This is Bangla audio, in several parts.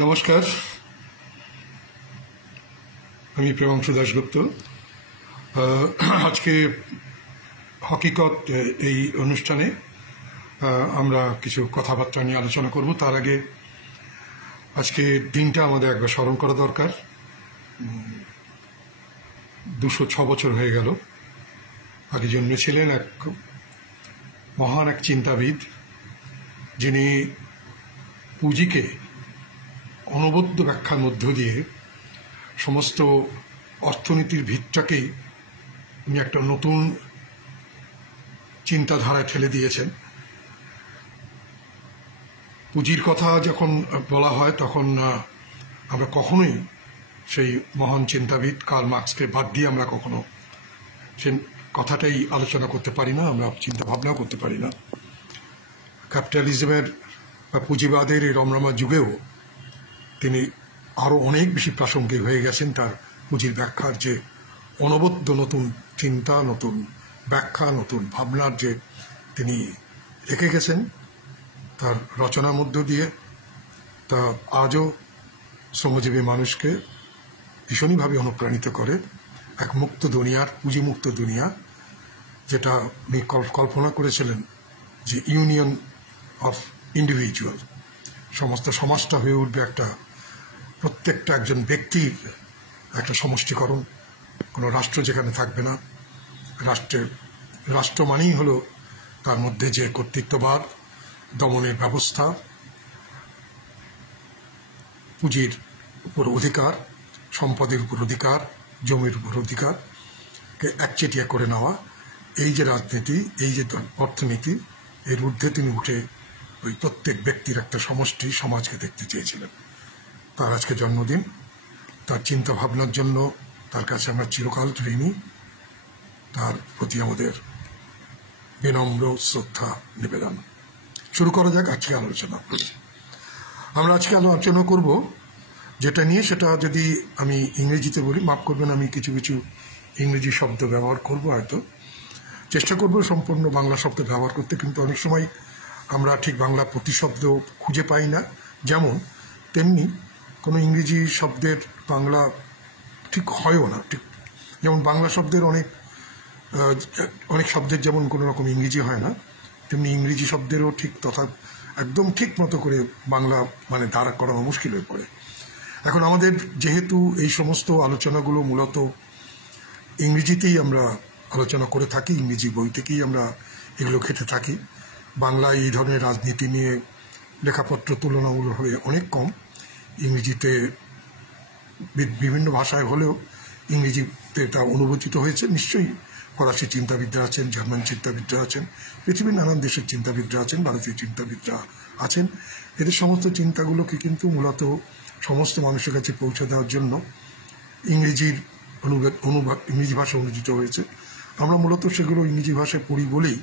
নমস্কার, আমি প্রেমাংশু দাশগুপ্ত। আজকে হকিকত এই অনুষ্ঠানে আমরা কিছু কথাবার্তা নিয়ে আলোচনা করব। তার আগে আজকে দিনটা আমাদের একবার স্মরণ করা দরকার। 206 বছর হয়ে গেল আগে জন্মেছিলেন এক মহান এক চিন্তাবিদ, যিনি পুঁজিকে অনবদ্য ব্যাখ্যার মধ্য দিয়ে সমস্ত অর্থনীতির ভিতটাকেই উনি একটা নতুন চিন্তাধারায় ঠেলে দিয়েছেন। পুঁজির কথা যখন বলা হয় তখন আমরা কখনোই সেই মহান চিন্তাবিদ কার্ল মার্কসকে বাদ দিয়ে আমরা কখনো সে কথাটাই আলোচনা করতে পারি না, আমরা চিন্তা ভাবনাও করতে পারি না। ক্যাপিটালিজমের বা পুঁজিবাদের এই রমরমা যুগেও তিনি আরও অনেক বেশি প্রাসঙ্গিক হয়ে গেছেন। তার পুঁজির ব্যাখ্যার যে অনবদ্য নতুন চিন্তা, নতুন ব্যাখ্যা, নতুন ভাবনার যে তিনি রেখে গেছেন তার রচনার মধ্য দিয়ে, তা আজও শ্রমজীবী মানুষকে ভীষণভাবে অনুপ্রাণিত করে। এক মুক্ত দুনিয়ার, পুঁজিমুক্ত দুনিয়া, যেটা উনি কল্পনা করেছিলেন যে ইউনিয়ন অফ ইন্ডিভিজুয়াল, সমস্ত সমাজটা হয়ে উঠবে একটা প্রত্যেকটা একজন ব্যক্তির একটা সমষ্টিকরণ, কোনো রাষ্ট্র যেখানে থাকবে না। রাষ্ট্র মানেই হলো তার মধ্যে যে কর্তৃত্ববাদ, দমনের ব্যবস্থা, পুঁজির উপর অধিকার, সম্পদের উপর অধিকার, জমির উপর অধিকারকে একচেটিয়া করে নেওয়া, এই যে রাজনীতি, এই যে অর্থনীতি, এর ঊর্ধ্বে তিনি উঠে ওই প্রত্যেক ব্যক্তির একটা সমষ্টি সমাজকে দেখতে চেয়েছিলেন। তার আজকে জন্মদিন। তার চিন্তা ভাবনার জন্য তার কাছে আমরা চিরকাল ঋণী। তার প্রতি আমাদের বিনম্র শ্রদ্ধা নিবেদন। শুরু করা যাক আজকে আলোচনা। আমরা আজকে আলোচনা করব যেটা নিয়ে, সেটা যদি আমি ইংরেজিতে বলি, মাফ করবেন, আমি কিছু কিছু ইংরেজি শব্দ ব্যবহার করব, হয়তো চেষ্টা করব সম্পূর্ণ বাংলা শব্দ ব্যবহার করতে, কিন্তু অনেক সময় আমরা ঠিক বাংলা প্রতিশব্দ খুঁজে পাই না। যেমন তেমনি কোনো ইংরেজি শব্দের বাংলা ঠিক হয়ও না। ঠিক যেমন বাংলা শব্দের অনেক শব্দের যেমন কোনো রকম ইংরেজি হয় না, তেমনি ইংরেজি শব্দেরও ঠিক তথা একদম ঠিক মতো করে বাংলা মানে দাঁড়া করানো মুশকিল হয়ে পড়ে। এখন আমাদের যেহেতু এই সমস্ত আলোচনাগুলো মূলত ইংরেজিতেই আমরা আলোচনা করে থাকি, ইংরেজি বই থেকেই আমরা এগুলো খেতে থাকি। বাংলায় এই ধরনের রাজনীতি নিয়ে লেখাপত্র তুলনামূলকভাবে অনেক কম। ইংরেজিতে বিভিন্ন ভাষায় হলেও ইংরেজিতে তা অনুবাদিত হয়েছে। নিশ্চয়ই ফরাসি চিন্তাবিদরা আছেন, জার্মান চিন্তাবিদরা আছেন, পৃথিবীর নানান দেশের চিন্তাবিদরা আছেন, ভারতীয় চিন্তাবিদরা আছেন। এদের সমস্ত চিন্তাগুলোকে কিন্তু মূলত সমস্ত মানুষের কাছে পৌঁছে দেওয়ার জন্য ইংরেজি ভাষা অনুদিত হয়েছে। আমরা মূলত সেগুলো ইংরেজি ভাষায় পড়ি বলেই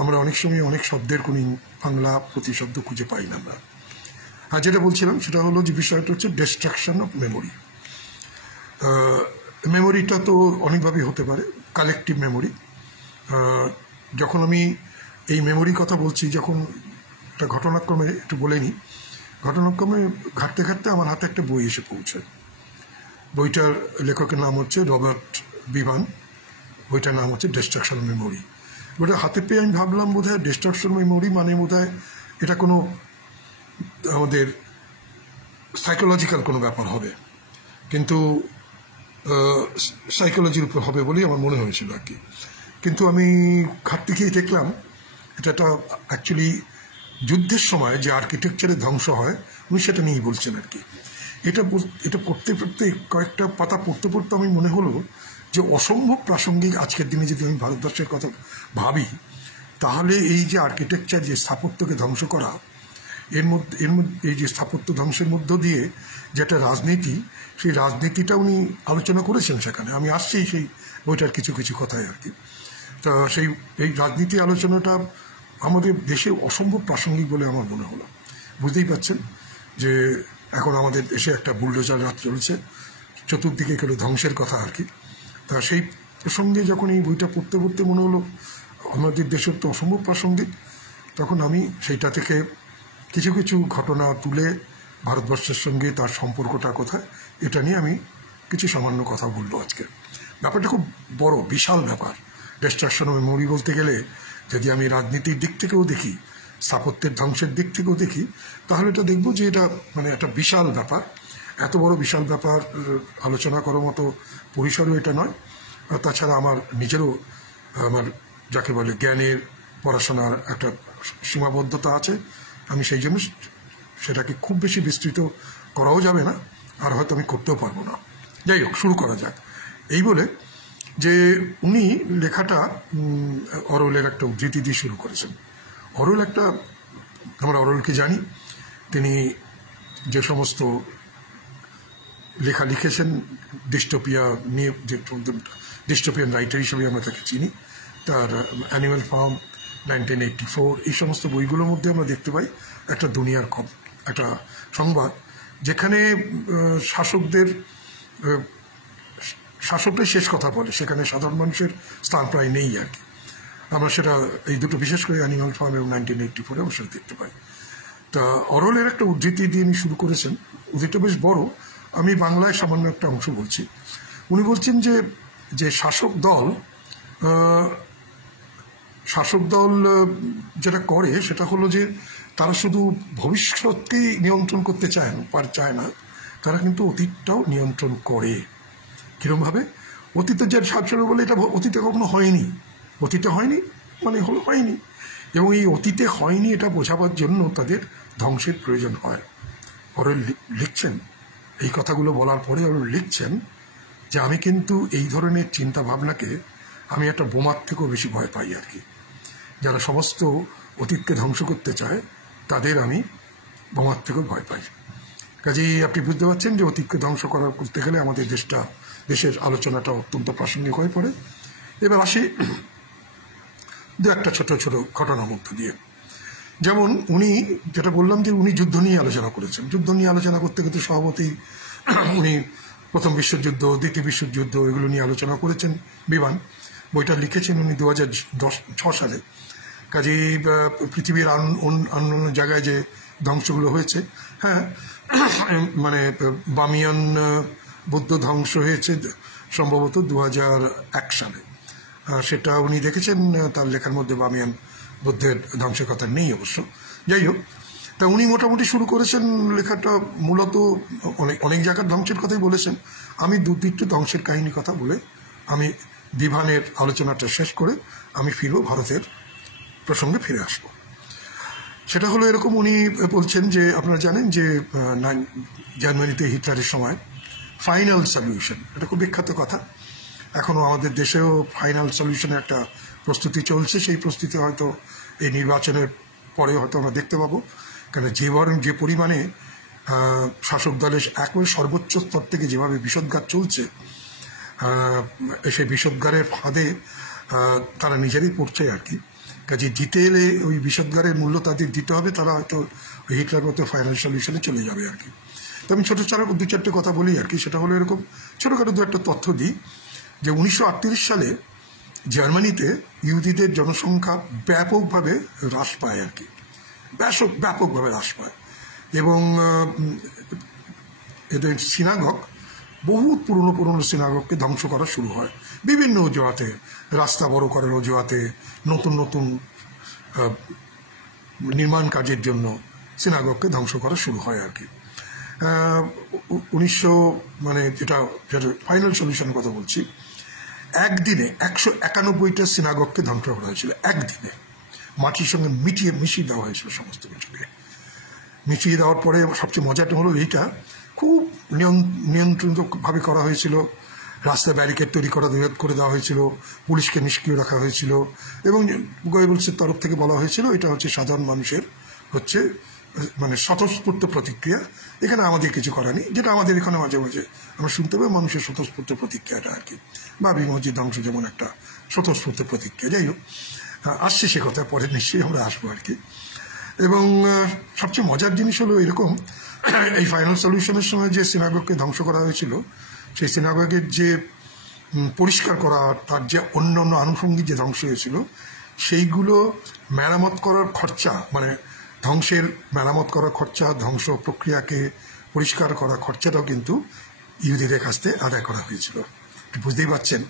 আমরা অনেক সময় অনেক শব্দের কোনো বাংলা প্রতিশব্দ খুঁজে পাই না আমরা। আর যেটা বলছিলাম সেটা হলো যে বিষয়টা হচ্ছে ডিস্ট্রাকশন অফ মেমোরি। মেমোরিটা তো অনেকভাবেই হতে পারে। কালেকটিভ মেমোরি, যখন আমি এই মেমোরির কথা বলছি, যখন একটা ঘটনাক্রমে একটু বলে নিই, ঘটনাক্রমে ঘাটতে ঘাটতে আমার হাতে একটা বই এসে পৌঁছায়। বইটার লেখকের নাম হচ্ছে রবার্ট বিভান। বইটার নাম হচ্ছে ডিস্ট্রাকশন অফ মেমোরি। বইটা হাতে পেয়ে আমি ভাবলাম বোধহয় ডিস্ট্রাকশন মেমোরি মানে বোধহয় এটা কোনো আমাদের সাইকোলজিক্যাল কোনো ব্যাপার হবে, কিন্তু সাইকোলজির উপর হবে বলেই আমার মনে হয়েছিল আর কি। কিন্তু আমি ঘাটতে গিয়ে দেখলাম এটা অ্যাকচুয়ালি যুদ্ধের সময় যে আর্কিটেকচারের ধ্বংস হয় উনি সেটা নিয়েই বলছেন আর কি। এটা পড়তে পড়তে কয়েকটা পাতা পড়তে পড়তে আমি মনে হলো যে অসম্ভব প্রাসঙ্গিক আজকের দিনে যদি আমি ভারতবর্ষের কথা ভাবি, তাহলে এই যে আর্কিটেকচার, যে স্থাপত্যকে ধ্বংস করা, এর মধ্যে এই যে স্থাপত্য ধ্বংসের মধ্য দিয়ে যেটা রাজনীতি, সেই রাজনীতিটা উনি আলোচনা করেছেন সেখানে। আমি আসছি সেই বইটার কিছু কিছু কথায় আর কি। তা এই রাজনীতি আলোচনাটা আমাদের দেশে অসম্ভব প্রাসঙ্গিক বলে আমার মনে হলো। বুঝতেই পারছেন যে এখন আমাদের দেশে একটা বুলডোজার রাত চলছে, চতুর্দিকে গেল ধ্বংসের কথা আর কি। তা সেই প্রসঙ্গে যখন এই বইটা পড়তে পড়তে মনে হলো আমাদের দেশের তো অসম্ভব প্রাসঙ্গিক, তখন আমি সেইটা থেকে কিছু কিছু ঘটনা তুলে ভারতবর্ষের সঙ্গে তার সম্পর্কটা কোথায়, এটা নিয়ে আমি কিছু সামান্য কথা বলবো আজকে। ব্যাপারটা খুব বড়, বিশাল ব্যাপার। ডিস্ট্রাকশন অফ মেমোরি বলতে গেলে যদি আমি রাজনীতির দিক থেকেও দেখি, স্থাপত্যের ধ্বংসের দিক থেকেও দেখি, তাহলে এটা দেখবো যে এটা মানে একটা বিশাল ব্যাপার। এত বড় বিশাল ব্যাপার আলোচনা করার মতো পরিসরও এটা নয়। তাছাড়া আমার নিজেরও আমার যাকে বলে জ্ঞানের পড়াশোনার একটা সীমাবদ্ধতা আছে। আমি সেই জন্য সেটাকে খুব বেশি বিস্তৃত করাও যাবে না, আর হয়তো আমি করতেও পারবো না। যাই হোক, শুরু করা যাক। এই বলে যে উনি লেখাটা অরওয়েলের একটা উদ্ধৃতি দিয়ে শুরু করেছেন। অরওয়েল একটা, আমরা অরওয়েলকে জানি, তিনি যে সমস্ত লেখা লিখেছেন ডিস্টোপিয়া নিয়ে, ডিস্টোপিয়ান রাইটার হিসেবে আমরা তাকে চিনি। তার অ্যানিম্যাল ফার্ম, 1984, এই সমস্ত বইগুলোর মধ্যে আমরা দেখতে পাই একটা দুনিয়ার একটা সংবাদ, যেখানে শাসকরাই শেষ কথা বলে, সেখানে সাধারণ মানুষের স্থান প্রায় নেই আর কি। আমরা সেটা এই দুটো বিশেষ করে অ্যানিম্যাল ফার্ম এবং 1984 আমরা সেটা দেখতে পাই। তা অরওয়েলের একটা উদ্ধৃতি দিয়ে উনি শুরু করেছেন। উদ্ধৃতিটা বেশ বড়, আমি বাংলায় সামান্য একটা অংশ বলছি। উনি বলছেন যে শাসক দল যেটা করে সেটা হলো যে তারা শুধু ভবিষ্যৎকেই নিয়ন্ত্রণ করতে চায় না, তারা কিন্তু অতীতটাও নিয়ন্ত্রণ করে। কিরমভাবে? অতীতে যে শাসক বলে এটা অতীতে কখনো হয়নি, অতীতে হয়নি মানে হলো হয়নি, এবং এই অতীতে হয়নি এটা বোঝাবার জন্য তাদের ধ্বংসের প্রয়োজন হয়। অরওয়েল লিখছেন, এই কথাগুলো বলার পরে অরওয়েল লিখছেন যে আমি কিন্তু এই ধরনের চিন্তা ভাবনাকে আমি একটা বোমার থেকেও বেশি ভয় পাই আর কি। যারা সমস্ত অতীতকে ধ্বংস করতে চায় তাদের আমি বোমার থেকেও ভয় পাই। কাজেই আপনি বুঝতে পারছেন যে অতীতকে ধ্বংস করতে গেলে আমাদের দেশের আলোচনাটা অত্যন্ত প্রাসঙ্গিক হয়ে পড়ে। এবার আসি দু একটা ছোট ছোট ঘটনার মধ্য দিয়ে। যেমন উনি যেটা বললাম যে উনি যুদ্ধ নিয়ে আলোচনা করেছেন। যুদ্ধ নিয়ে আলোচনা করতে করতে স্বভাবতই উনি প্রথম বিশ্বযুদ্ধ, দ্বিতীয় বিশ্বযুদ্ধ এগুলো নিয়ে আলোচনা করেছেন। বিমান বইটা লিখেছেন উনি 2006 সালে। কাজেই পৃথিবীর অন্য জায়গায় যে ধ্বংসগুলো হয়েছে, হ্যাঁ, মানে বামিয়ান বুদ্ধ ধ্বংস হয়েছে সম্ভবত 2001 সালে, সেটা উনি দেখেছেন। তার লেখার মধ্যে বামিয়ান বুদ্ধের ধ্বংসের কথা নেই অবশ্য। যাই হোক, তা উনি মোটামুটি শুরু করেছেন লেখাটা মূলত অনেক জায়গার ধ্বংসের কথাই বলেছেন। আমি দুটো ধ্বংসের কাহিনীর কথা বলে আমি বিভানের আলোচনাটা শেষ করে আমি ফিরব, ভারতের প্রসঙ্গে ফিরে আসব। সেটা হলো এরকম, উনি বলছেন যে আপনারা জানেন যে জার্মানিতে হিটলারের সময় ফাইনাল সলিউশন, এটা খুব বিখ্যাত কথা। এখনো আমাদের দেশেও ফাইনাল সলিউশনের একটা প্রস্তুতি চলছে। সেই প্রস্তুতি হয়তো এই নির্বাচনের পরে হয়তো আমরা দেখতে পাবো। কেন যে পরিমাণে শাসক দলের একবারে সর্বোচ্চ স্তর থেকে যেভাবে বিষোদ্গার চলছে, সেই বিষোদ্গারের ফাঁদে তারা নিজেরাই পড়ছে আর কি। কাজে জিতে এলে ওই বিষোদ্গারের মূল্য তাদের দিতে হবে, তারা হয়তো ওই হিটলার মতো ফাইনাল সলিউশনে চলে যাবে আর কি। তো আমি ছোটো দু চারটে কথা বলি আর কি। সেটা হলো এরকম, ছোটোখাটো দু একটা তথ্য দিই যে 1938 সালে জার্মানিতে ইহুদিদের জনসংখ্যা ব্যাপকভাবে হ্রাস পায় আর কি, ব্যাপকভাবে হ্রাস পায়। এবং এদের সিনাগগ, বহুত পুরনো সিনাগগকে ধ্বংস করা শুরু হয় বিভিন্ন অজুহাতে, রাস্তা বড় করার অজুহাতে, নতুন নির্মাণ কাজের জন্য সিনাগগকে ধ্বংস করা শুরু হয় আর কি। 1900 মানে যেটা ফাইনাল সলিউশনের কথা বলছি, একদিনে 191টা সিনাগগকে ধ্বংস করা হয়েছিল। একদিনে মাটির সঙ্গে মিশিয়ে দেওয়া হয়েছিল সমস্ত কিছুকে। মিশিয়ে দেওয়ার পরে সবচেয়ে মজাটা হলো এইটা, খুব নিয়ন্ত্রিতভাবে করা হয়েছিল। রাস্তায় ব্যারিকেড তৈরি করে দেওয়া হয়েছিল, পুলিশকে নিষ্ক্রিয় রাখা হয়েছিল, এবং গোয়েবলসের তরফ থেকে বলা হয়েছিল এটা হচ্ছে সাধারণ মানুষের মানে স্বতঃস্ফূর্ত প্রতিক্রিয়া, এখানে আমাদের কিছু করা নেই। যেটা আমাদের এখানে মাঝে মাঝে আমরা শুনতে পাই মানুষের স্বতঃস্ফূর্ত প্রতিক্রিয়াটা আর কি, বাবরি মসজিদ ধ্বংস যেমন একটা স্বতঃস্ফূর্ত প্রতিক্রিয়া। যাই হোক, আসছে সে কথা পরে নিশ্চয়ই আমরা আসবো আর কি। এবং সবচেয়ে মজার জিনিস হলো এরকম, এই ফাইনাল সলিউশনের সময় যে সিনাগগকে ধ্বংস করা হয়েছিল, সেই সিনাগগের যে পরিষ্কার করা, তার যে অন্যান্য আনুষঙ্গিক যে ধ্বংস হয়েছিল, সেইগুলো মেরামত করার খরচা, মানে ধ্বংসের মেরামত করা খরচা, ধ্বংস প্রক্রিয়াকে পরিষ্কার করা খরচাটাও কিন্তু ইহুদিদের কাছ থেকে আদায় করা হয়েছিল। বুঝতেই পারছেন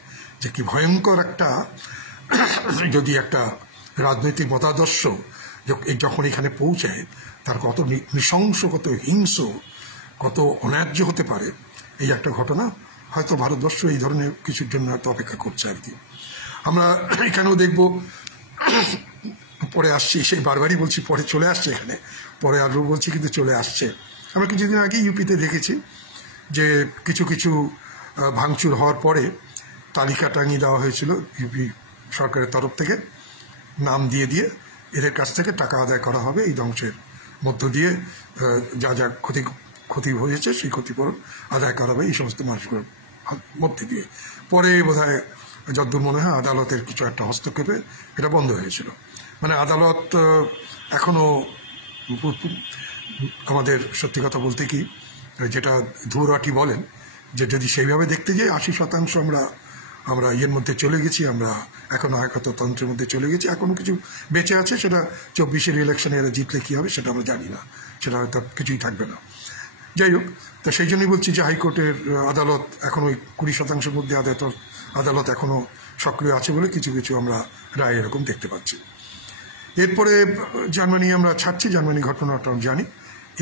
যে কি ভয়ঙ্কর একটা, যদি একটা রাজনৈতিক মতাদর্শ যখন এখানে পৌঁছায় তার কত নৃশংস, কত হিংস্র, কত অন্যায্য হতে পারে এই একটা ঘটনা। হয়তো ভারতবর্ষ এই ধরনের কিছুর জন্য হয়তো অপেক্ষা করছে আর কি। আমরা এখানেও দেখব, পরে আসছি, সেই বারবারই বলছি পরে চলে আসছে, এখানে পরে আরও বলছি কিন্তু চলে আসছে। আমরা কিছুদিন আগে ইউপিতে দেখেছি যে কিছু কিছু ভাঙচুর হওয়ার পরে তালিকা টাঙিয়ে দেওয়া হয়েছিল ইউপি সরকারের তরফ থেকে, নাম দিয়ে দিয়ে এদের কাছ থেকে টাকা আদায় করা হবে, এই ধ্বংসের মধ্য দিয়ে যা যা ক্ষতি হয়েছে সেই ক্ষতিপূরণ আদায় করা হবে এই সমস্ত মানুষগুলোর মধ্যে দিয়ে। পরে বোধহয় যতদূর মনে হয় আদালতের কিছু একটা হস্তক্ষেপে এটা বন্ধ হয়েছিল। মানে আদালত এখনো আমাদের সত্যি কথা বলতে কি, যেটা ধুরাটি বলেন, যে যদি সেইভাবে দেখতে যাই 80% আমরা ইয়ের মধ্যে চলে গেছি, আমরা এখনো একতন্ত্রের মধ্যে চলে গেছি। এখনো কিছু বেঁচে আছে, সেটা 24-এর ইলেকশনে এরা জিতলে কি হবে সেটা আমরা জানি না, সেটা হয়তো কিছুই থাকবে না। যাই হোক, তো সেই জন্যই বলছি যে হাইকোর্টের আদালত এখন ওই 20% মধ্যে আদালত এখনো সক্রিয় আছে বলে কিছু কিছু আমরা রায় এরকম দেখতে পাচ্ছি। এরপরে জার্মানি আমরা ছাড়ছি, জার্মানি ঘটনাটা জানি।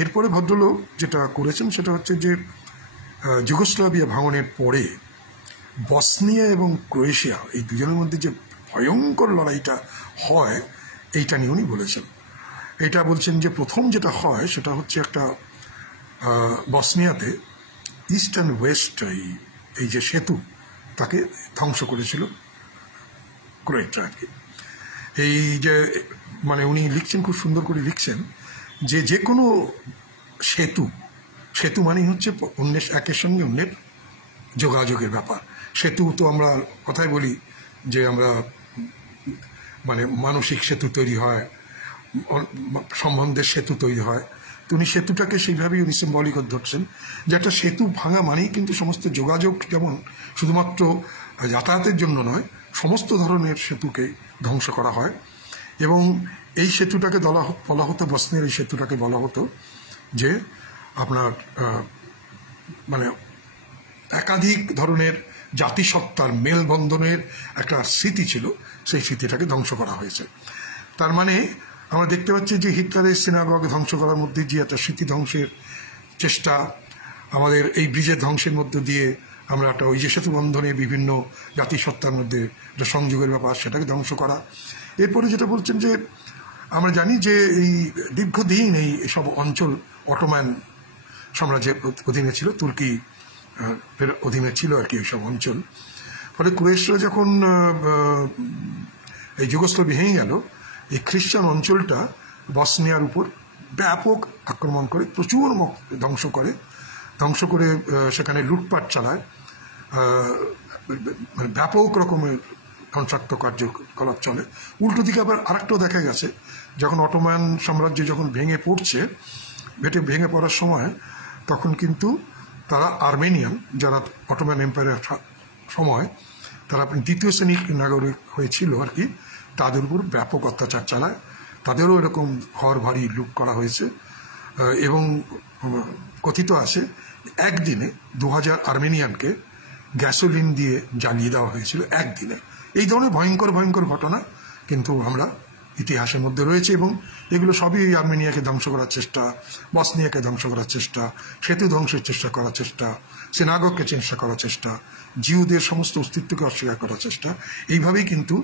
এরপরে ভদ্রলোক যেটা করেছেন সেটা হচ্ছে যে যুগোস্লাভিয়া ভাঙনের পরে বসনিয়া এবং ক্রোয়েশিয়া এই দুজনের মধ্যে যে ভয়ঙ্কর লড়াইটা হয় এইটা নিয়ে উনি বলেছেন। এটা বলছেন যে প্রথম যেটা হয় সেটা হচ্ছে একটা বসনিয়াতে ইস্ট অ্যান্ড ওয়েস্ট এই যে সেতু তাকে ধ্বংস করেছিল ক্রোয়েটরা আর কি। এই যে মানে উনি লিখছেন, খুব সুন্দর করে লিখছেন যে যে কোনো সেতু মানেই হচ্ছে অন্যের একের সঙ্গে অন্যের যোগাযোগের ব্যাপার। সেতু তো আমরা কথাই বলি যে আমরা মানে মানসিক সেতু তৈরি হয়, সম্বন্ধের সেতু তৈরি হয়। তো উনি সেতুটাকে সেইভাবেই উনি সিম্বলিক ধরছেন যে একটা সেতু ভাঙা মানেই কিন্তু সমস্ত যোগাযোগ, যেমন শুধুমাত্র যাতায়াতের জন্য নয়, সমস্ত ধরনের সেতুকে ধ্বংস করা হয়। এবং এই সেতুটাকে বলা হতো, বসনিয়ার এই সেতুটাকে বলা হতো যে আপনার মানে একাধিক ধরনের জাতিসত্তার মেলবন্ধনের একটা স্মৃতি ছিল, সেই স্মৃতিটাকে ধ্বংস করা হয়েছে। তার মানে আমরা দেখতে পাচ্ছি যে হিটলারের সিনাগগ ধ্বংস করার মধ্যে যে একটা স্মৃতি ধ্বংসের চেষ্টা, আমাদের এই ব্রিজের ধ্বংসের মধ্য দিয়ে আমরা একটা ওই যে সেতু বন্ধনে বিভিন্ন জাতিসত্তার মধ্যে একটা সংযোগের ব্যাপার, সেটাকে ধ্বংস করা। এরপরে যেটা বলছেন যে আমরা জানি যে এই দীর্ঘদিন এইসব অঞ্চল অটোম্যান সাম্রাজ্যের অধীনে ছিল, তুর্কি এর অধীনে ছিল আর কি এইসব অঞ্চল। ফলে ক্রোয়েশিয়া যখন এই যুগোস্লাভিয়া ভেঙে গেল, এই খ্রিস্টান অঞ্চলটা বসনিয়ার উপর ব্যাপক আক্রমণ করে, প্রচুর ধ্বংস করে সেখানে লুটপাট চালায়, মানে ব্যাপক রকমের ধ্বংসাত্মক কার্যকলাপ চলে। উল্টো দিকে আবার আরেকটাও দেখা গেছে, যখন অটোম্যান সাম্রাজ্য যখন ভেঙে পড়ার সময়, তখন কিন্তু তারা আর্মেনিয়ান, যারা অটোম্যান এম্পায়ারের সময় তারা দ্বিতীয় শ্রেণীর নাগরিক হয়েছিল আর কি, তাদের উপর ব্যাপক অত্যাচার চালায়, তাদেরও এরকম ঘর বাড়ি লুট করা হয়েছে। এবং কথিত আছে একদিনে 2000 আর্মেনিয়ানকে গ্যাসোলিন দিয়ে জ্বালিয়ে দেওয়া হয়েছিল একদিনে। এই ধরনের ভয়ঙ্কর ভয়ঙ্কর ঘটনা কিন্তু আমরা ইতিহাসের মধ্যে রয়েছে, এবং এগুলো সবই আর্মেনিয়াকে ধ্বংস করার চেষ্টা, বসনিয়াকে ধ্বংস করার চেষ্টা, সেতু ধ্বংসের চেষ্টা করার চেষ্টা, সিনাগগকে চেষ্টা করার চেষ্টা, জিউদের সমস্ত অস্তিত্বকে অস্বীকার করার চেষ্টা। এইভাবেই কিন্তু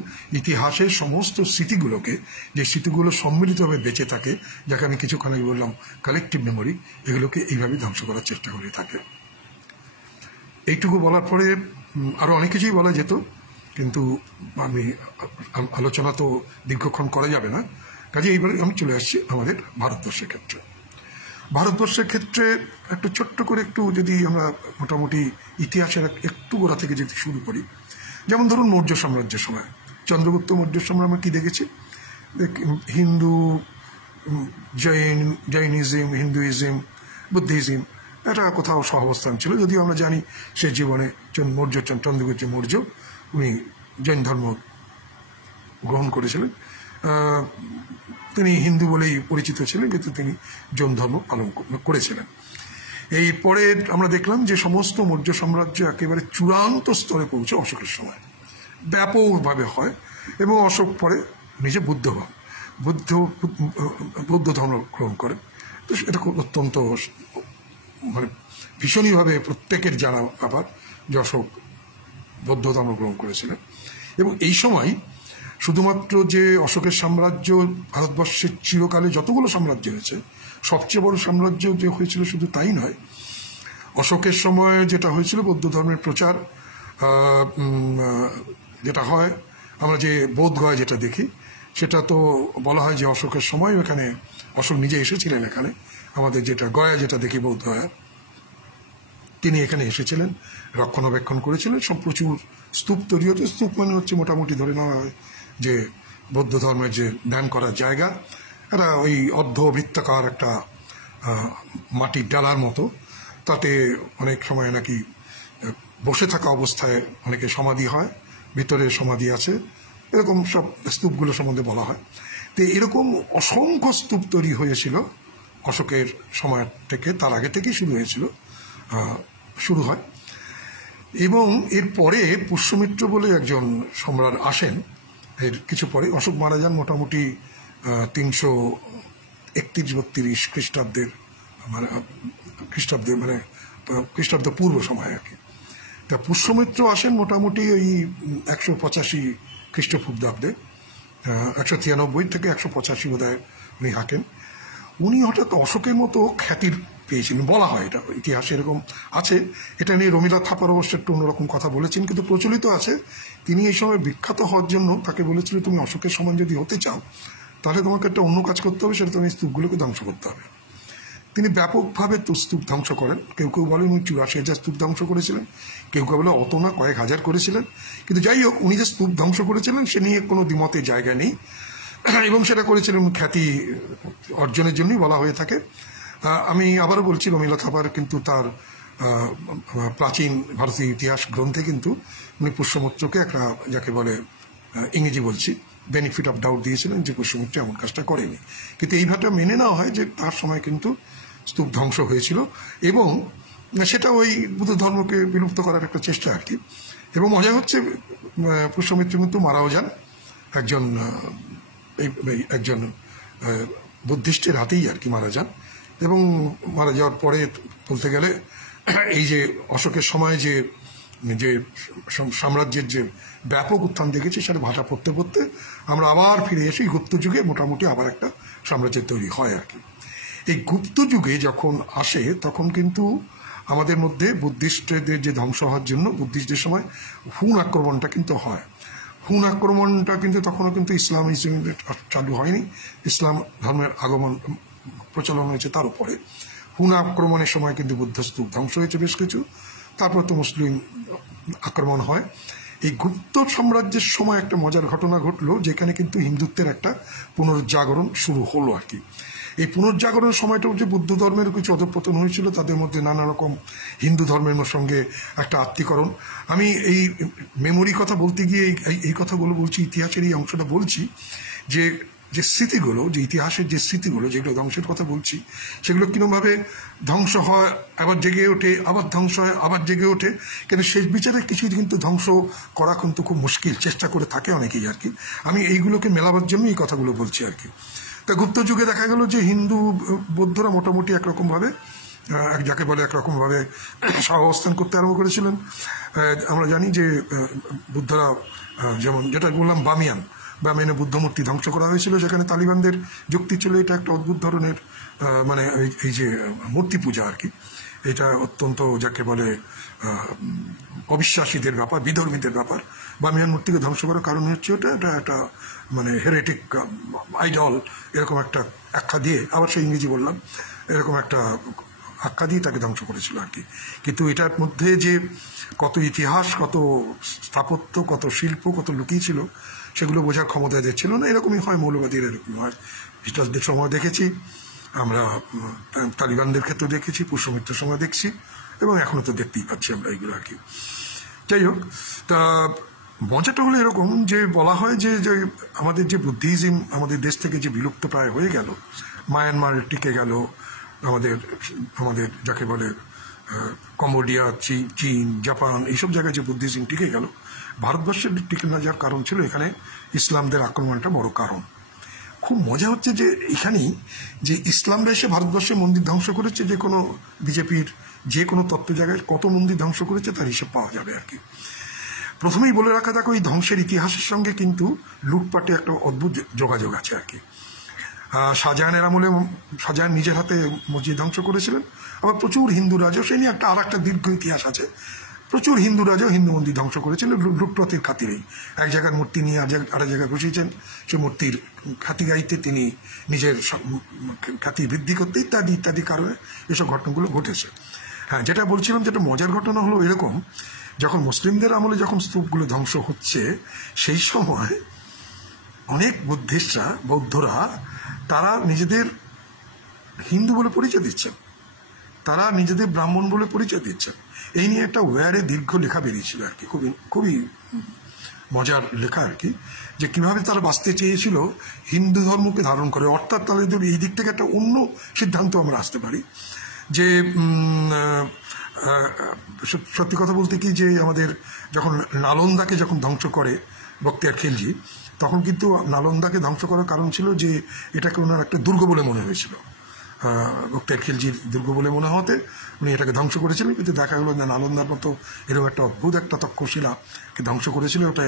ইতিহাসের সমস্ত স্মৃতিগুলোকে, যে স্মৃতিগুলো সম্মিলিতভাবে বেঁচে থাকে, যাকে আমি কিছুক্ষণ আগে বললাম কালেকটিভ মেমোরি, এগুলোকে এইভাবেই ধ্বংস করার চেষ্টা করে থাকে। এইটুকু বলার পরে আরও অনেক কিছুই বলা যেত, কিন্তু আমি আলোচনা তো দীর্ঘক্ষণ করা যাবে না, কাজে এইবারে আমি চলে আসছি আমাদের ভারতবর্ষের ক্ষেত্রে। ভারতবর্ষের ক্ষেত্রে একটু ছোট্ট করে একটু যদি আমরা মোটামুটি ইতিহাসের একটু গোড়া থেকে যদি শুরু করি, যেমন ধরুন মৌর্য সাম্রাজ্যের সময়, চন্দ্রগুপ্ত মৌর্যের সময় আমরা কি দেখেছি, হিন্দু, জৈনিজম, হিন্দুইজম, বুদ্ধিজম এটা কোথাও সহাবস্থান ছিল। যদিও আমরা জানি সে জীবনে চন্দ্রগুপ্ত মৌর্য উনি জৈন ধর্ম গ্রহণ করেছিলেন। তিনি হিন্দু বলেই পরিচিত ছিলেন, কিন্তু তিনি জৈন ধর্ম পালন করেছিলেন। এই পরে আমরা দেখলাম যে সমস্ত মৌর্য সাম্রাজ্য একেবারে চূড়ান্ত স্তরে পৌঁছে অশোকের সময় ব্যাপকভাবে হয়, এবং অশোক পরে নিজে বৌদ্ধ ধর্ম গ্রহণ করেন। তো এটা খুব অত্যন্ত মানে ভীষণইভাবে প্রত্যেকের জানা ব্যাপার যে অশোক বৌদ্ধ ধর্ম গ্রহণ করেছিলেন। এবং এই সময় শুধুমাত্র যে অশোকের সাম্রাজ্য ভারতবর্ষের চিরকালে যতগুলো সাম্রাজ্য হয়েছে সবচেয়ে বড় সাম্রাজ্য যে হয়েছিল শুধু তাই নয়, অশোকের সময় যেটা হয়েছিল বৌদ্ধ ধর্মের প্রচার যেটা হয়, আমরা যে বোধগয়া যেটা দেখি সেটা তো বলা হয় যে অশোকের সময় এখানে অশোক নিজে এসেছিলেন এখানে, আমাদের যেটা গয়া যেটা দেখি বোধগয়া, তিনি এখানে এসেছিলেন, রক্ষণাবেক্ষণ করেছিলেন, সব প্রচুর স্তূপ তৈরি হতো। স্তূপ মানে হচ্ছে মোটামুটি ধরে নেওয়া হয় যে বৌদ্ধ ধর্মের যে ধ্যান করার জায়গা, এটা ওই অর্ধবৃত্তাকার একটা মাটির ডালার মতো, তাতে অনেক সময় নাকি বসে থাকা অবস্থায় অনেকে সমাধি হয়, ভিতরে সমাধি আছে, এরকম সব স্তূপগুলো সম্বন্ধে বলা হয়। তো এরকম অসংখ্য স্তূপ তৈরি হয়েছিল অশোকের সময় থেকে, তার আগে থেকেই শুরু হয়। এবং এরপরে পুষ্যমিত্র বলে একজন সম্রাট আসেন, এর কিছু পরে অশোক মারা যান মোটামুটি 331-32 খ্রিস্টাব্দের পূর্ব সময় আর কি। তা পুষ্যমিত্র আসেন মোটামুটি ওই 185 খ্রিস্টপূর্বাব্দে, 193 থেকে 185 বোধহয় উনি হাঁকেন। উনি হঠাৎ অশোকের মতো খ্যাতি পেয়েছিলেন, বলা হয়, এটা ইতিহাসে এরকম আছে। এটা নিয়ে রবীন্দ্রনাথ থাপার অবশ্য একটু অন্যরকম কথা বলেছেন, কিন্তু প্রচলিত আছে তিনি এই সময় বিখ্যাত হওয়ার জন্য তাকে বলেছিল, তুমি অশোকের সমান যদি হতে চাও তাহলে তোমাকে একটা অন্য কাজ করতে হবে, সেটা তুমি স্তূপগুলোকে ধ্বংস করতে হবে। তিনি ব্যাপকভাবে স্তূপ ধ্বংস করেন। কেউ কেউ বলেন উনি 84,000 স্তূপ ধ্বংস করেছিলেন, কেউ কেউ বলে অত না, কয়েক হাজার করেছিলেন। কিন্তু যাই হোক, উনি যে স্তূপ ধ্বংস করেছিলেন সে নিয়ে কোনো দ্বিমতের জায়গা নেই, এবং সেটা করেছিলেন খ্যাতি অর্জনের জন্যই বলা হয়ে থাকে। আমি আবারও বলছি, রবীন্দ্রনাথ থাপার কিন্তু তার প্রাচীন ভারতীয় ইতিহাস গ্রন্থে কিন্তু উনি পুষ্যমিত্রকে একটা, যাকে বলে ইংরেজি বলছি, বেনিফিট অফ ডাউট দিয়েছিলেন যে পুষ্যমিত্র এমন কাজটা করেনি। কিন্তু এইভাবে মেনে নেওয়া হয় যে তার সময় কিন্তু স্তূপ ধ্বংস হয়েছিল, এবং সেটা ওই বুদ্ধ ধর্মকে বিলুপ্ত করার একটা চেষ্টা আর কি। এবং মজা হচ্ছে পুষ্যমিত্র কিন্তু মারাও যান একজন বুদ্ধিস্টের হাতেই আর কি মারা যান। এবং মারা যাওয়ার পরে বলতে গেলে এই যে অশোকের সময় যে সাম্রাজ্যের যে ব্যাপক উত্থান দেখেছি, সেটা ভাটা পড়তে পড়তে আমরা আবার ফিরে এসে গুপ্ত যুগে মোটামুটি আবার একটা সাম্রাজ্যের তৈরি হয় আর কি। এই গুপ্ত যুগে যখন আসে তখন কিন্তু আমাদের মধ্যে বুদ্ধিস্টদের যে ধ্বংস হওয়ার জন্য বুদ্ধিস্টদের সময় হুন আক্রমণটা কিন্তু হয়। হুন আক্রমণটা কিন্তু তখনও কিন্তু ইসলামিজম চালু হয়নি, ইসলাম ধর্মের আগমন প্রচলন হয়েছে তার উপরে। হুন আক্রমণের সময় কিন্তু বুদ্ধ স্তূপ ধ্বংস হয়েছে বেশ কিছু, তারপর তো মুসলিম আক্রমণ হয়। এই গুপ্ত সাম্রাজ্যের সময় একটা মজার ঘটনা ঘটলো, যেখানে কিন্তু হিন্দুত্বের একটা পুনরুজ্জাগরণ শুরু হলো আর কি। এই পুনর্জাগরণের সময়টাও যে বুদ্ধ ধর্মের কিছু অধঃপতন হয়েছিল, তাদের মধ্যে নানা রকম হিন্দু ধর্মের সঙ্গে একটা আত্মীকরণ। আমি এই মেমোরি কথা বলতে গিয়ে এই কথাগুলো বলছি, ইতিহাসের এই অংশটা বলছি, যে স্মৃতিগুলো, যে ইতিহাসের যে স্মৃতিগুলো যেগুলো ধ্বংসের কথা বলছি, সেগুলো কিরকমভাবে ধ্বংস হয়, আবার জেগে ওঠে, আবার ধ্বংস হয়, আবার জেগে ওঠে, কিন্তু শেষ বিচারে কিছুই কিন্তু ধ্বংস করা কিন্তু খুব মুশকিল, চেষ্টা করে থাকে অনেকেই আর কি। আমি এইগুলোকে মেলাবার জন্য এই কথাগুলো বলছি আর কি। তা গুপ্ত যুগে দেখা গেল যে হিন্দু বৌদ্ধরা মোটামুটি একরকমভাবে, যাকে বলে একরকমভাবে সহাবস্থান করতে আরম্ভ করেছিলেন। আমরা জানি যে বুদ্ধরা, যেমন যেটা বললাম বামিয়ানে বুদ্ধমূর্তি ধ্বংস করা হয়েছিল, যেখানে তালিবানদের যুক্তি ছিল এটা একটা অদ্ভুত ধরনের মানে এই যে মূর্তি পূজা আর কি, এটা অত্যন্ত যাকে বলে অবিশ্বাসীদের ব্যাপার, বিধর্মীদের ব্যাপার। বামিয়ান মূর্তিকে ধ্বংস করার কারণ হচ্ছে এটা একটা মানে হেরেটিক আইডল, এরকম একটা আখ্যা দিয়ে, আবার সেই ইংরেজি বললাম, এরকম একটা আখ্যা দিয়ে তাকে ধ্বংস করেছিল আর কি। কিন্তু এটার মধ্যে যে কত ইতিহাস, কত স্থাপত্য, কত শিল্প, কত লুকিয়েছিল, সেগুলো বোঝার ক্ষমতা এদের ছিল না। এরকমই হয় মৌলবাদীর, এরকম হয়। হিটলারদের সময় দেখেছি আমরা, তালিবানদের ক্ষেত্রে দেখেছি, পুষ্যমিত্রের সময় দেখছি, এবং এখনো তো দেখতেই পাচ্ছি আমরা এইগুলো আর কি। যাই হোক, তা মজাটা হলো এরকম যে বলা হয় যে যে আমাদের যে বুদ্ধিজম আমাদের দেশ থেকে যে বিলুপ্ত প্রায় হয়ে গেল, মায়ানমার টিকে গেল, আমাদের আমাদের যাকে বলে কম্বোডিয়া, চীন, জাপান, এইসব জায়গায় যে বুদ্ধিজম টিকে গেল, ভারতবর্ষের টিকে না যাওয়ার কারণ ছিল এখানে ইসলামদের আক্রমণটা বড় কারণ। খুব মজা হচ্ছে যে এখানেই যে ইসলামরা এসে ভারতবর্ষে মন্দির ধ্বংস করেছে, যে কোনো বিজেপির যে কোনো তত্ত্ব জায়গায় কত মন্দির ধ্বংস করেছে তার হিসেব পাওয়া যাবে আর কি। প্রথমেই বলে রাখা যাক, ওই ধ্বংসের ইতিহাসের সঙ্গে কিন্তু লুটপাটে একটা অদ্ভুত যোগাযোগ আছে আর কি। শাহজাহানের আমলে শাহজাহান নিজের হাতে মসজিদ ধ্বংস করেছিলেন, আবার প্রচুর হিন্দু রাজাও, সেই নিয়ে একটা আর একটা দীর্ঘ ইতিহাস আছে, প্রচুর হিন্দু রাজাও হিন্দু মন্দির ধ্বংস করেছিলেন লুটপাটের খাতিরেই। এক জায়গার মূর্তি নিয়ে আরেক জায়গায় বসিয়েছেন, সে মূর্তির খ্যাতি গাইতে তিনি নিজের খ্যাতি বৃদ্ধি করতে ইত্যাদি ইত্যাদি কারণে এসব ঘটনাগুলো ঘটেছে। হ্যাঁ, যেটা বলছিলাম, যেটা মজার ঘটনা হলো এরকম, যখন মুসলিমদের আমলে যখন স্তূপগুলো ধ্বংস হচ্ছে, সেই সময় অনেক বৌদ্ধরা তারা নিজেদের হিন্দু বলে পরিচয় দিচ্ছেন, তারা নিজেদের ব্রাহ্মণ বলে পরিচয় দিচ্ছেন। এই নিয়ে একটা ওয়ারে দীর্ঘ লেখা বেরিয়েছিল আর কি, খুবই মজার লেখা আর কি, যে কিভাবে তারা বাঁচতে চেয়েছিল হিন্দু ধর্মকে ধারণ করে। অর্থাৎ তাদের এই দিক থেকে একটা অন্য সিদ্ধান্ত আমরা আসতে পারি যে সত্যি কথা বলতে কি, যে আমাদের যখন নালন্দাকে যখন ধ্বংস করে বখতিয়ার খিলজি, তখন কিন্তু নালন্দাকে ধ্বংস করার কারণ ছিল যে এটাকে ওনার একটা দুর্গ বলে মনে হয়েছিল, বখতিয়ার খিলজির দুর্গ বলে মনে হতে উনি এটাকে ধ্বংস করেছিলেন। কিন্তু দেখা গেল না, নালন্দার মতো এরকম একটা অদ্ভুত একটা তক্ষশিলাকে ধ্বংস করেছিল, ওটা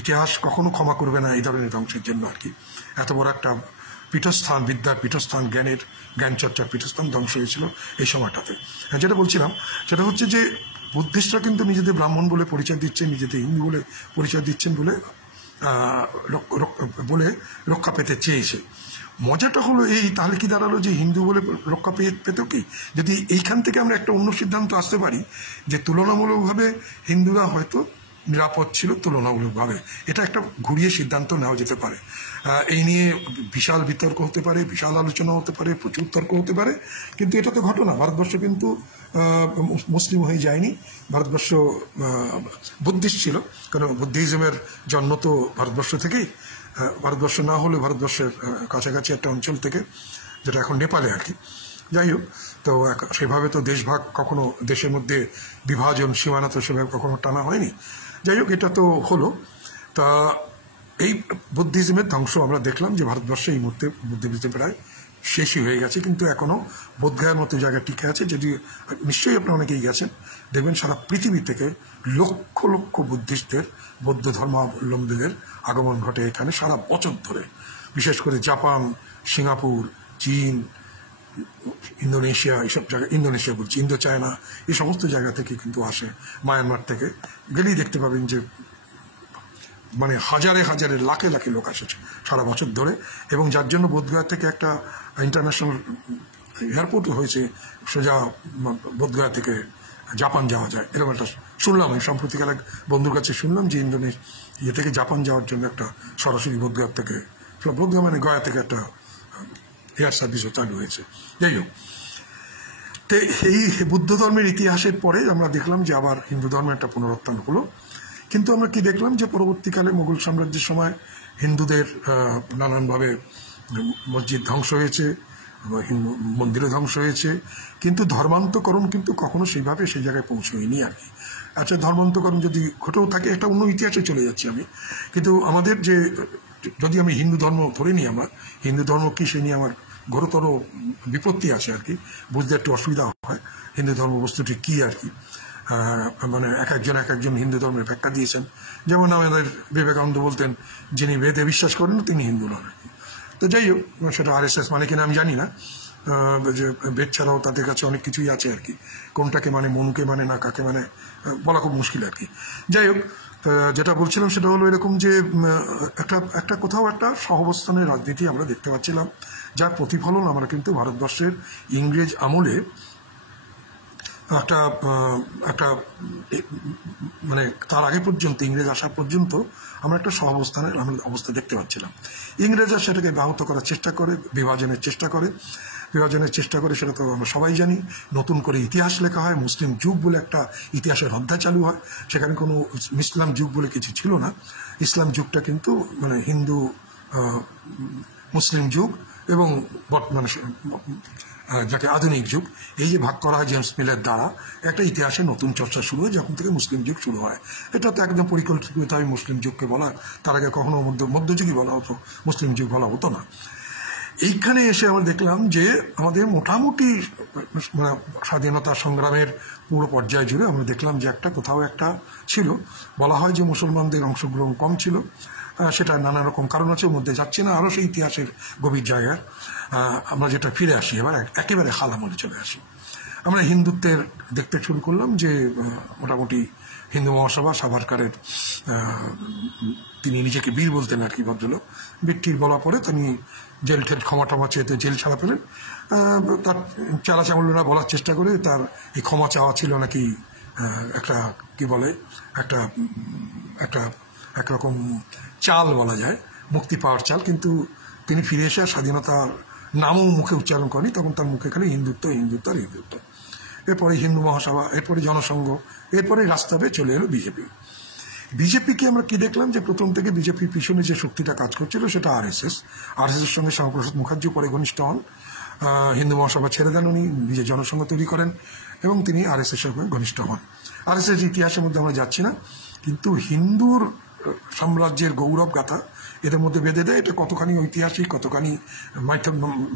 ইতিহাস কখনো ক্ষমা করবে না এই ধরনের ধ্বংসের জন্য আর কি। এত বড় একটা পীঠস্থান, বিদ্যার পীঠস্থান, জ্ঞান চর্চার পীঠস্থান ধ্বংস হয়েছিল এই সময়টাতে। যেটা বলছিলাম সেটা হচ্ছে যে বুদ্ধিস্টরা কিন্তু নিজেদের ব্রাহ্মণ বলে পরিচয় দিচ্ছেন, নিজেদের হিন্দু বলে পরিচয় দিচ্ছেন বলে রক্ষা পেতে চেয়েছে। মজাটা হলো এই, তাহলে কি দাঁড়ালো যে হিন্দু বলে রক্ষা পেত কি, যদি এইখান থেকে আমরা একটা অন্য সিদ্ধান্ত আসতে পারি যে তুলনামূলকভাবে হিন্দুরা হয়তো নিরাপদ ছিল তুলনামূলকভাবে, এটা একটা ঘুরিয়ে সিদ্ধান্ত নেওয়া যেতে পারে। এই নিয়ে বিশাল বিতর্ক হতে পারে, বিশাল আলোচনা হতে পারে, প্রচুর তর্ক হতে পারে, কিন্তু এটা তো ঘটনা। ভারতবর্ষ কিন্তু মুসলিম হয়ে যায়নি, ভারতবর্ষ বুদ্ধিস্ট ছিল, কারণ বুদ্ধিজমের জন্ম তো ভারতবর্ষ থেকেই, ভারতবর্ষ না হলে ভারতবর্ষের কাছাকাছি একটা অঞ্চল থেকে, যেটা এখন নেপালে আর কি। যাই হোক, তো সেভাবে তো দেশভাগ কখনো, দেশের মধ্যে বিভাজন, সীমানা তো সেভাবে কখনো টানা হয়নি। যাই হোক, এটা তো হলো। তা এই বুদ্ধিজমের ধ্বংস আমরা দেখলাম যে ভারতবর্ষে এই মুহূর্তে বুদ্ধিজম প্রায় শেষই হয়ে গেছে, কিন্তু এখনো বোধগয়ার মতো জায়গা টিকে আছে। যদি নিশ্চয়ই আপনারা অনেকেই গেছেন, দেখবেন সারা পৃথিবী থেকে লক্ষ লক্ষ বুদ্ধিস্টদের, বৌদ্ধ ধর্মাবলম্বীদের আগমন ঘটে এখানে সারা বছর ধরে। বিশেষ করে জাপান, সিঙ্গাপুর, চীন, ইন্দোনেশিয়া, এইসব জায়গা, ইন্দোনেশিয়া বলছি, ইন্দো চায়না, এই সমস্ত জায়গা থেকে কিন্তু আসে। মায়ানমার থেকে গেলেই দেখতে পাবেন যে মানে হাজারে হাজারে লাখে লাখে লোক আসেছে সারা বছর ধরে, এবং যার জন্য বোধগয়া থেকে একটা ইন্টারন্যাশনাল এয়ারপোর্টও হয়েছে, সোজা বোধগয়া থেকে জাপান যাওয়া যায়। এরকম একটা শুনলাম, আমি সম্প্রতিকার এক বন্ধুর কাছে শুনলাম যে ইয়ে থেকে জাপান যাওয়ার জন্য একটা সরাসরি বোধগয়া থেকে, বোধগয়া মানে গয়া থেকে একটা এয়ার সার্ভিসও চালু হয়েছে। যাই হোক, তো এই বুদ্ধ ধর্মের ইতিহাসের পরে আমরা দেখলাম যে আবার হিন্দু ধর্মের একটা পুনরুত্থান হলো। কিন্তু আমরা কি দেখলাম যে পরবর্তীকালে মুঘল সাম্রাজ্যের সময় হিন্দুদের নানানভাবে মসজিদ ধ্বংস হয়েছে, মন্দিরও ধ্বংস হয়েছে, কিন্তু ধর্মান্তকরণ কিন্তু কখনো সেইভাবে সেই জায়গায় পৌঁছয়নি আর কি। আচ্ছা, ধর্মান্তকরণ যদি ঘটেও থাকে, একটা অন্য ইতিহাসে চলে যাচ্ছি আমি, কিন্তু আমাদের যে, যদি আমি হিন্দু ধর্ম ধরে নিই, আমার হিন্দু ধর্ম কি সে নিয়ে আমার ঘোরতর বিপত্তি আছে আর কি, বুঝতে একটু অসুবিধা হয় হিন্দু ধর্ম বস্তুটি কি আর কি। মানে এক একজন হিন্দু ধর্মের ব্যাখ্যা দিয়েছেন। যেমন আমাদের বিবেকানন্দ বলতেন, যিনি বেদে বিশ্বাস করেন তিনি হিন্দু নন আর কি। তো যাই হোক, সেটা RSS মানে কিনা আমি জানি না, যে বেদ ছাড়াও তাদের কাছে অনেক কিছুই আছে আর কি, কোনটাকে মানে, মনুকে মানে না কাকে মানে বলা খুব মুশকিল আর কি। যাই হোক, যেটা বলছিলাম সেটা হলো এরকম যে একটা কোথাও একটা সহাবস্থানের রাজনীতি আমরা দেখতে পাচ্ছিলাম, যার প্রতিফলন আমরা কিন্তু ভারতবর্ষের ইংরেজ আমলে একটা মানে তার আগে পর্যন্ত, ইংরেজ আসা পর্যন্ত আমরা একটা সহাবস্থানের অবস্থা দেখতে পাচ্ছিলাম। ইংরেজরা সেটাকে ব্যাহত করার চেষ্টা করে, বিভাজনের চেষ্টা করে, বিভাজনের চেষ্টা করে সেটা তো আমরা সবাই জানি। নতুন করে ইতিহাস লেখা হয়, মুসলিম যুগ বলে একটা ইতিহাসের অধ্যায় চালু হয়। সেখানে কোনো ইসলাম যুগ বলে কিছু ছিল না। ইসলাম যুগটা কিন্তু মানে হিন্দু মুসলিম যুগ এবং বর্তমানে যাকে আধুনিক যুগ, এই যে ভাগ করা হয় জেমস মিলের দ্বারা, একটা ইতিহাসের নতুন চর্চা শুরু হয় যখন থেকে মুসলিম যুগ শুরু হয়। এটা তো একদম পরিকল্পিতভাবে মুসলিম যুগকে বলা, তার আগে কখনো মধ্যযুগই বলা হতো, মুসলিম যুগ বলা হতো না। এইখানে এসে আমরা দেখলাম যে আমাদের মোটামুটি স্বাধীনতা সংগ্রামের পুরো পর্যায় জুড়ে আমরা দেখলাম যে একটা কোথাও একটা ছিল, বলা হয় যে মুসলমানদের অংশগ্রহণ কম ছিল, সেটা নানা রকম কারণ আছে, ওর মধ্যে যাচ্ছে না। আরও সেই ইতিহাসের গভীর জায়গায় আমরা যেটা ফিরে আসি, এবার একেবারে হালামলে চলে আসি। আমরা হিন্দুত্বের দেখতে শুরু করলাম যে মোটামুটি হিন্দু মহাসভা সাভারকারের, তিনি নিজেকে বীর বলতেন আর কি, ভদ্রলোক, বীরটির বলা পরে তিনি জেল ঠেল ক্ষমা টমা চেয়ে জেল ছাড়া পেলেন। তার চালা চামড়া বলার চেষ্টা করে তার এই ক্ষমা চাওয়া ছিল নাকি একটা কি বলে একটা একটা একরকম চাল বলা যায়, মুক্তি পাওয়ার চাল। কিন্তু তিনি ফিরে এসে স্বাধীনতার নামও মুখে উচ্চারণ করেনি, তখন তার মুখে খালি হিন্দুত্ব হিন্দুত্ব আর হিন্দুত্ব। এরপরে হিন্দু মহাসভা, এরপরে জনসংঘ, এরপরে রাস্তা পেয়ে চলে এলো বিজেপি। বিজেপিকে আমরা কি দেখলাম যে প্রথম থেকে বিজেপির পিছনে যে শক্তিটা কাজ করছিল সেটা আরএসএস এর সঙ্গে শ্যামাপ্রসাদ মুখার্জি পরে ঘনিষ্ঠ হন। হিন্দু মহাসভা ছেড়ে দেন, উনি নিজের জনসংঘ তৈরি করেন এবং তিনি আরএসএস এর সঙ্গে ঘনিষ্ঠ হন। আরএসএস ইতিহাসের মধ্যে আমরা যাচ্ছি না, কিন্তু হিন্দুর সাম্রাজ্যের গৌরব গাথা এদের মধ্যে বেঁধে দেয়। এটা কতখানি ঐতিহাসিক, কতখানি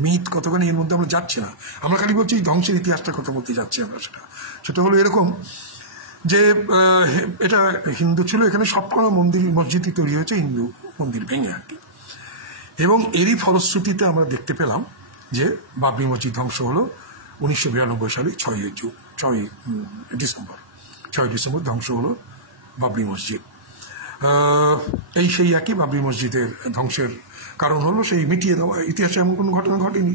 মিথ, কতখানি এর মধ্যে আমরা যাচ্ছি না। আমরা খালি বলছি ধ্বংসের ইতিহাসটা কত মধ্যে যাচ্ছি আমরা। সেটা হলো এরকম যে এটা হিন্দু ছিল, এখানে সবকটা মন্দির মসজিদই তৈরি হয়েছে হিন্দু মন্দির ভেঙে আর কি। এবং এরই ফলশ্রুতিতে আমরা দেখতে পেলাম যে বাবরি মসজিদ ধ্বংস হলো 1992 সালে 6 ডিসেম্বর ধ্বংস হলো বাবরি মসজিদ। এই সেই একই বাবরি মসজিদের ধ্বংসের কারণ হলো সেই মিটিয়ে দেওয়া। ইতিহাসে এমন কোনো ঘটনা ঘটেনি,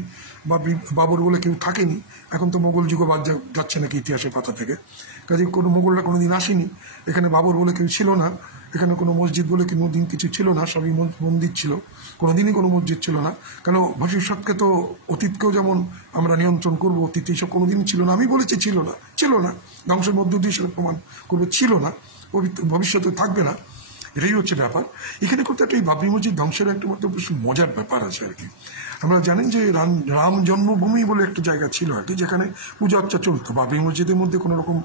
বাবর বলে কেউ থাকেনি। এখন তো মোগল যুগও বাদ যাচ্ছে নাকি ইতিহাসের পাতা থেকে, কাজে কোনো মোগলরা কোনোদিন আসেনি। এখানে বাবর বলে কেউ ছিল না, এখানে কোনো মসজিদ বলে কোনোদিন কিছু ছিল না, সবই মন্দির ছিল, কোনোদিনই কোনো মসজিদ ছিল না। কেন ভবিষ্যৎকে তো অতীতকেও যেমন আমরা নিয়ন্ত্রণ করবো, অতীত এইসব কোনোদিনই ছিল না। আমি বলেছি ছিল না, ধ্বংসের মধ্য দিয়ে সেটা প্রমাণ করবো ছিল না, ভবিষ্যতে থাকবে না। এটাই হচ্ছে ব্যাপার। এখানে কোথাও একটা এই বাবরি মসজিদ ধ্বংসের একটা মতো বেশ মজার ব্যাপার আছে আর কি। আমরা জানেন যে রাম জন্মভূমি বলে একটা জায়গা ছিল আর কি, যেখানে পূজা অর্চা চলতো। বাবরি মসজিদের মধ্যে কোনো রকম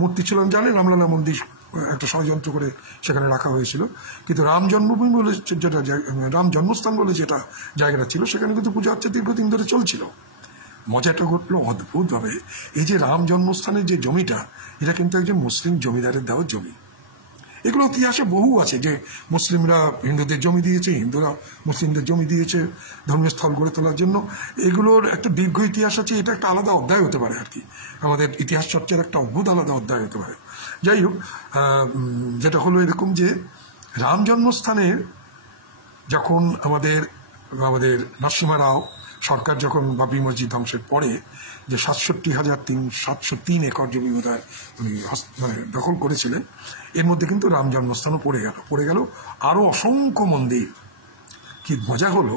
মূর্তি ছিল না, জানেন, রামলালা মন্দির একটা ষড়যন্ত্র করে সেখানে রাখা হয়েছিল। কিন্তু রাম জন্মভূমি বলে যেটা, রাম জন্মস্থান বলে যেটা জায়গাটা ছিল, সেখানে কিন্তু পূজা অর্চা দীর্ঘদিন ধরে চলছিল। মজাটা ঘটলো অদ্ভুতভাবে, এই যে রাম জন্মস্থানের যে জমিটা, এটা কিন্তু একজন মুসলিম জমিদারের দেওয়া জমি। এগুলো ইতিহাসে বহু আছে যে মুসলিমরা হিন্দুদের জমি দিয়েছে, হিন্দুরা মুসলিমদের জমি দিয়েছে ধর্মীয় স্থল গড়ে তোলার জন্য। এগুলোর একটা দীর্ঘ ইতিহাস আছে, এটা একটা আলাদা অধ্যায় হতে পারে আর কি, আমাদের ইতিহাস চর্চার একটা অদ্ভুত আলাদা অধ্যায় হতে পারে। যাই হোক, যেটা হলো এরকম যে রাম জন্মস্থানের যখন আমাদের নরসিংহ রাও সরকার যখন বাবরি মসজিদ ধ্বংসের পরে যে 67,703 একর জমি বোধহয় উনি দখল করেছিলেন, এর মধ্যে কিন্তু রাম জন্মস্থানও পড়ে গেল আরও অসংখ্য মন্দির। কি মজা হলো,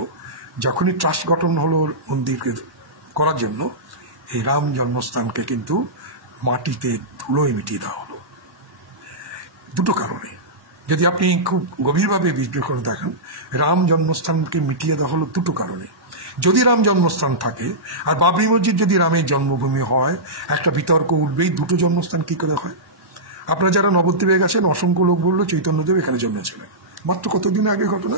যখনই ট্রাস্ট গঠন হলো মন্দিরকে করার জন্য, এই রাম জন্মস্থানকে কিন্তু মাটিতে ধুলোয় মিটিয়ে দেওয়া হলো। দুটো কারণে, যদি আপনি খুব গভীরভাবে বিশ্লেষণ করে দেখেন, রাম জন্মস্থানকে মিটিয়ে দেওয়া হলো দুটো কারণে। যদি রাম জন্মস্থান থাকে আর বাবরি মসজিদ যদি রামের জন্মভূমি হয়, একটা বিতর্ক উঠবেই, দুটো জন্মস্থান কি করে হয়। আপনারা যারা নবদ্বীপে গেছেন, অসংখ্য লোক বললো চৈতন্যদেব এখানে জন্মেছিলেন। মাত্র কতদিন আগে ঘটনা,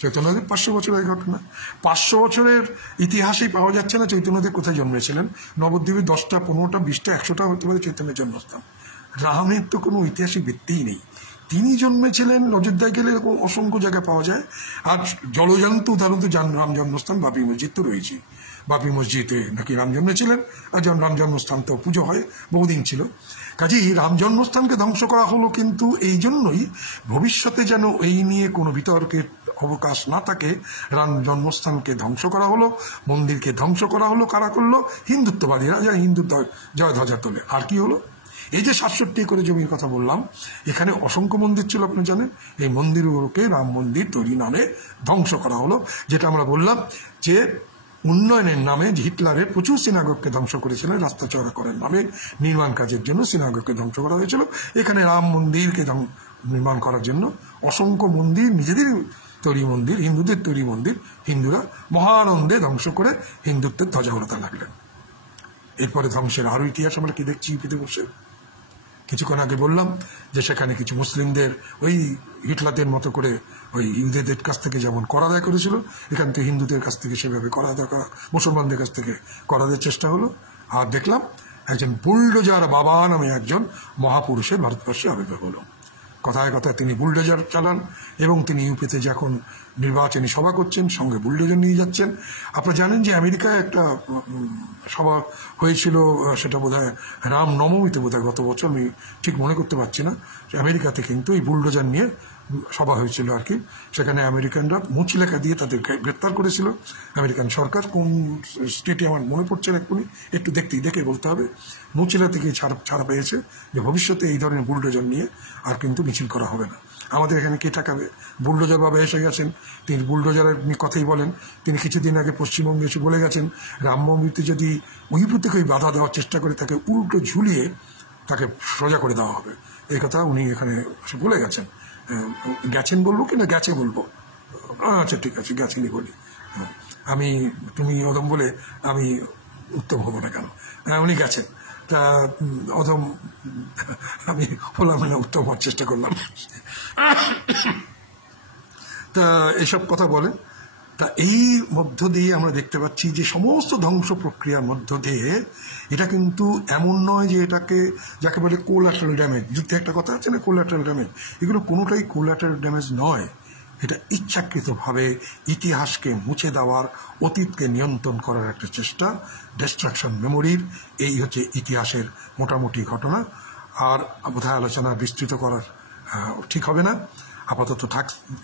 চৈতন্যদেব 500 বছর আগে ঘটনা। 500 বছরের ইতিহাসেই পাওয়া যাচ্ছে না চৈতন্যদেব কোথায় জন্মেছিলেন। নবদ্বীপে 10টা 15টা 20টা 100টা হতে পারে চৈতন্যের জন্মস্থান। রামের তো কোনো ঐতিহাসিক ভিত্তিই নেই। তিনি জন্মেছিলেন, অযোধ্যায় গেলে এরকম অসংখ্য জায়গায় পাওয়া যায়। আর জলজান্ত উদাহরণ তো রাম জন্মস্থান বাবরি মসজিদ তো রয়েছে। বাবরি মসজিদে নাকি রাম জন্মেছিলেন, আর যখন রাম জন্মস্থান তো পুজো হয়, বহুদিন ছিল। কাজেই রাম জন্মস্থানকে ধ্বংস করা হলো কিন্তু এই জন্যই, ভবিষ্যতে যেন এই নিয়ে কোনো বিতর্কের অবকাশ না থাকে, রাম জন্মস্থানকে ধ্বংস করা হলো, মন্দিরকে ধ্বংস করা হলো। কারা করলো? হিন্দুত্ববাদীরা, যা হিন্দু জয় ধ্বজা তোলে। আর কি হলো? এই যে 67 একর জমির কথা বললাম, এখানে অসংখ্য মন্দির ছিল, আপনি জানেন। এই মন্দিরগুলোকে রাম মন্দির তৈরি নামে ধ্বংস করা হলো। যেটা আমরা বললাম যে উন্নয়নের নামে হিটলারের প্রচুর সিনাগগকে ধ্বংস করেছিলেন, রাস্তা চওড়া করার নামে নির্মাণ কাজের জন্য সিনাগগকে ধ্বংস করা হয়েছিল। এখানে রাম মন্দিরকে নির্মাণ করার জন্য অসংখ্য মন্দির, নিজেদের তৈরি মন্দির, হিন্দুদের তৈরি মন্দির, হিন্দুরা মহানন্দে ধ্বংস করে হিন্দুত্বের ধ্বজা ওড়াতে লাগলেন। এরপরে ধ্বংসের আরো ইতিহাস আমরা কি দেখছি ইউপিতে বসে। কিছুক্ষণ আগে বললাম যে সেখানে কিছু মুসলিমদের ওই হিটলারের মতো করে ওই ইহুদিদের কাছ থেকে যেমন কর আদায় করেছিল, এখান থেকে হিন্দুদের কাছ থেকে সেভাবে কর আদায় করা, মুসলমানদের কাছ থেকে কর আদায়ের চেষ্টা হলো। আর দেখলাম একজন বুলডোজার বাবা নামে একজন মহাপুরুষের ভারতবর্ষে আবির্ভাব হলো। কথায় কথায় তিনি বুলডোজার চালান এবং তিনি ইউপিতে যখন নির্বাচনী সভা করছেন সঙ্গে বুলডোজার নিয়ে যাচ্ছেন। আপনারা জানেন যে আমেরিকায় একটা সভা হয়েছিল, সেটা বোধহয় রাম নবমীতে বোধহয় গত বছর, আমি ঠিক মনে করতে পারছি না। আমেরিকাতে কিন্তু এই বুলডোজার নিয়ে সভা হয়েছিল আর কি। সেখানে আমেরিকানরা মুচিলেখা দিয়ে তাদের গ্রেপ্তার করেছিল। আমেরিকান সরকার কোন স্টেটে আমার মনে পড়ছে না, এক্ষুনি একটু দেখে বলতে হবে। মুচিলা থেকে ছাড়া পেয়েছে যে ভবিষ্যতে এই ধরনের বুলডোজার নিয়ে আর কিন্তু মিছিল করা হবে না। আমাদের এখানে কে ঠেকাবে? বুলডোজার বাবা এসে গেছেন, তিনি বুলডোজারের কথাই বলেন। তিনি কিছুদিন আগে পশ্চিমবঙ্গে এসে বলে গেছেন রাম মন্দিরতে যদি উইপু থেকে বাধা দেওয়ার চেষ্টা করে তাকে উল্টো ঝুলিয়ে তাকে সোজা করে দেওয়া হবে। এই কথা উনি এখানে বলে গেছেন। গেছেন বলবো কিনা গেছে বলবো? আচ্ছা ঠিক আছে, গেছেনই বলি। তুমি অদম বলে আমি উত্তম হবো না কেন? উনি গেছেন। তা অদম আমি হলাম না, উত্তম হওয়ার চেষ্টা করলাম। তা এসব কথা বলেন। তা এই মধ্য দিয়ে আমরা দেখতে পাচ্ছি যে সমস্ত ধ্বংস প্রক্রিয়ার মধ্য দিয়ে এটা কিন্তু এমন নয় যে এটাকে যাকে বলে কোলাটারাল ড্যামেজ, যুদ্ধে একটা কথা আছে না কোলাটারাল ড্যামেজ, এগুলো কোনোটাই কোলাটারাল ড্যামেজ নয়। এটা ইচ্ছাকৃতভাবে ইতিহাসকে মুছে দেওয়ার, অতীতকে নিয়ন্ত্রণ করার একটা চেষ্টা, ডিস্ট্রাকশন মেমোরির। এই হচ্ছে ইতিহাসের মোটামুটি ঘটনা। আর বোধহয় আলোচনা বিস্তৃত করার ঠিক হবে না, আপাতত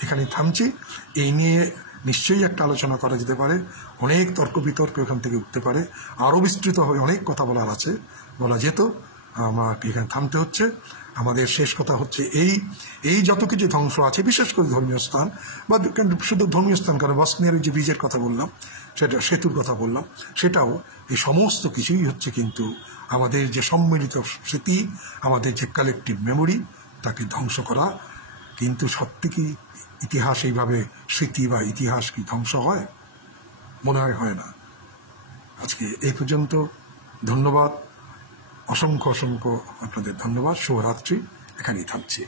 এখানেই থামছি। এই নিয়ে নিশ্চয়ই একটা আলোচনা করা যেতে পারে, অনেক তর্ক বিতর্ক এখান থেকে উঠতে পারে, আরও বিস্তৃত হবে, অনেক কথা বলার আছে, বলা যেত। আমাকে এখানে থামতে হচ্ছে। আমাদের শেষ কথা হচ্ছে এই যত কিছু ধ্বংস আছে, বিশেষ করে ধর্মীয় স্থান, বা শুধু ধর্মীয় স্থান কারণ বসনিয়ার যে ব্রিজের কথা বললাম, সেটা সেতুর কথা বললাম, সেটাও এই সমস্ত কিছুই হচ্ছে কিন্তু আমাদের যে সম্মিলিত স্মৃতি, আমাদের যে কালেকটিভ মেমোরি, তাকে ধ্বংস করা। কিন্তু সত্যি কি ইতিহাস এইভাবে স্মৃতি বা ইতিহাস কি ধ্বংস হয়? মনে হয় না। আজকে এই পর্যন্ত। ধন্যবাদ, অসংখ্য আপনাদের ধন্যবাদ। শুভরাত্রি। এখানেই থামছি।